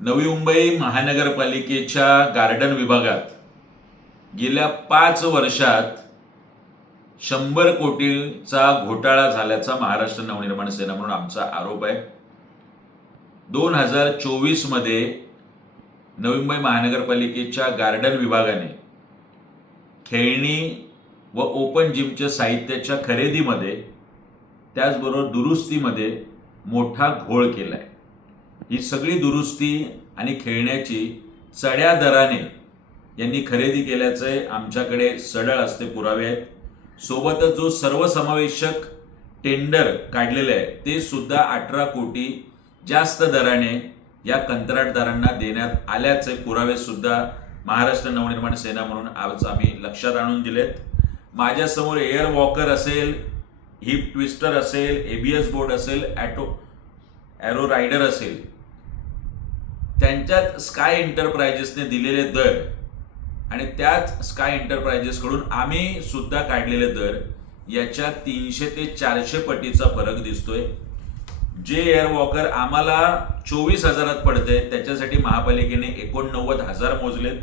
नवी मुंबई महानगरपालिकेच्या गार्डन विभागात गेल्या 5 वर्षात 100 कोटीचा घोटाळा झाल्याचा महाराष्ट्र नवनिर्माण सेना म्हणून आमचा आरोप आहे. 2024 मध्ये नवी मुंबई महानगरपालिकेच्या गार्डन विभागाने खेळणी व ओपन जिमच्या साहित्याच्या खरेदीमध्ये त्याचबरोबर दुरुस्तीमध्ये मोठा घोळ केला आहे. ही सगळी दुरुस्ती आणि खेळण्याची चढ्या दराने यांनी खरेदी केल्याचे आमच्याकडे सढळ असते पुरावे आहेत. सोबतच जो सर्वसमावेशक टेंडर काढलेलं आहे ते सुद्धा 18 कोटी जास्त दराने या कंत्राटदारांना देण्यात आल्याचे पुरावे सुद्धा महाराष्ट्र नवनिर्माण सेना म्हणून आज आम्ही लक्षात आणून दिलेत. माझ्यासमोर एअर वॉकर असेल, हिप ट्विस्टर असेल, ABS बोर्ड असेल, ॲरो रायडर असेल, त्यांच्यात स्काय एंटरप्राइजेसने दिलेले दर आणि त्याच स्काय एंटरप्राइजेसकडून आम्ही सुद्धा काढलेले दर याच्यात 300 ते 400 पटीचा फरक दिसतोय. जे एअर वॉकर आम्हाला 24,000 पडते त्याच्यासाठी महापालिकेने 89,000 मोजलेत.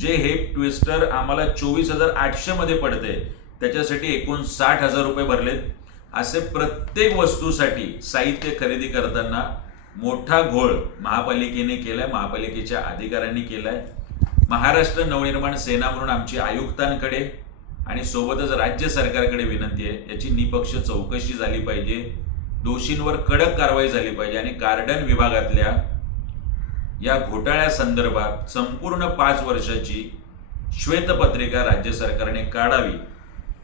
जे हिप ट्विस्टर आम्हाला 24,800 मध्ये पडते त्याच्यासाठी 59,000 रुपये भरलेत. असे प्रत्येक वस्तूसाठी साहित्य खरेदी करताना मोठा घोळ महापालिकेने केलाय, महापालिकेच्या अधिकाऱ्यांनी केलाय. महाराष्ट्र नवनिर्माण सेना म्हणून आमची आयुक्तांकडे आणि सोबतच राज्य सरकारकडे विनंती आहे, याची निपक्ष चौकशी झाली पाहिजे, दोषींवर कडक कारवाई झाली पाहिजे आणि गार्डन विभागातल्या या घोटाळ्यासंदर्भात संपूर्ण 5 वर्षाची श्वेतपत्रिका राज्य सरकारने काढावी,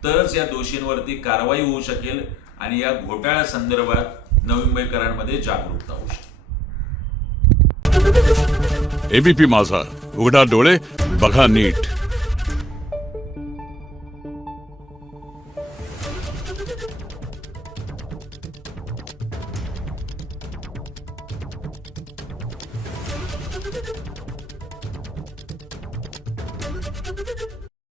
तरच या दोषींवरती कारवाई होऊ शकेल आणि या घोटाळ्यासंदर्भात नवी मुंबईकरांमध्ये जागरूकता होऊ शकेल. ABP माझा, उघडा डोळे बघा नीट. Thank you.